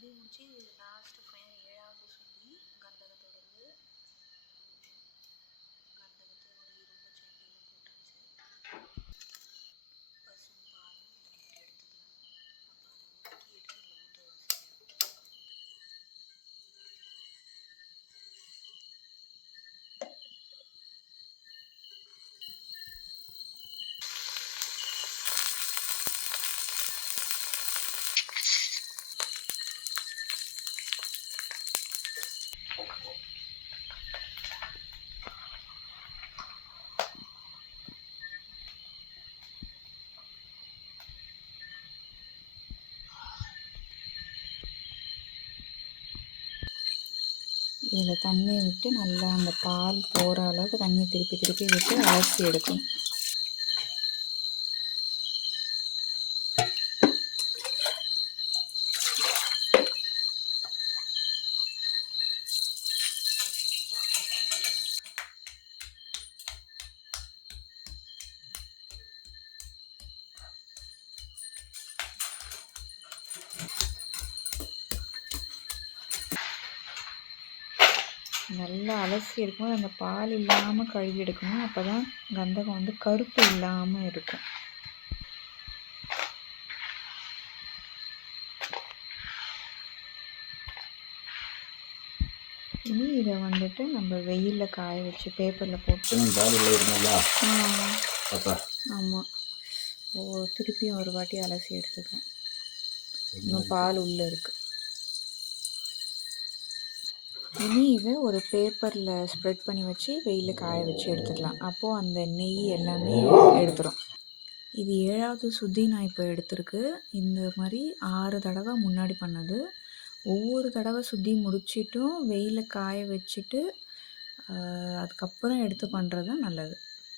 சுத்தி முடிச்சு last final 7வது சுத்தி கந்தகத்தோடது. கந்தகத்தை ஒரு இரும்பு சட்டியில் போட்டாச்சு. பசும் பாலும் இதில் விட்டு எடுத்துக்கலாம். அப்போ அதை ஒதுக்கி எடுத்து இதில் ஊற்ற வசதியாக. இதில் தண்ணியை விட்டு நல்லா அந்த பால் போகிற அளவுக்கு தண்ணியை திருப்பி திருப்பி விட்டு அலசி எடுக்கணும். நல்லா அலசி எடுக்கும்போது அந்த பால் இல்லாமல் கழுவி எடுக்கணும். அப்போ தான் கந்தகம் வந்து கருப்பு இல்லாமல் இருக்கும். இனி இதை வந்துட்டு நம்ம வெயிலில் காய வச்சு பேப்பரில் போட்டு ஆமாம் திருப்பியும் ஒரு வாட்டி அலசி எடுத்துக்கலாம். இன்னும் பால் உள்ளே இருக்குது. இனி இதை ஒரு பேப்பரில் ஸ்ப்ரெட் பண்ணி வச்சு வெயிலில் காய வச்சு எடுத்துக்கலாம். அப்போது அந்த நெய் எல்லாமே எடுத்துரும். இது 7வது சுத்தி நான் இப்போ எடுத்திருக்கு. இந்த மாதிரி 6 தடவை முன்னாடி பண்ணது. ஒவ்வொரு தடவை சுத்தி முடிச்சிட்டும் வெயிலில் காய வச்சுட்டு அதுக்கப்புறம் எடுத்து பண்ணுறது தான் நல்லது.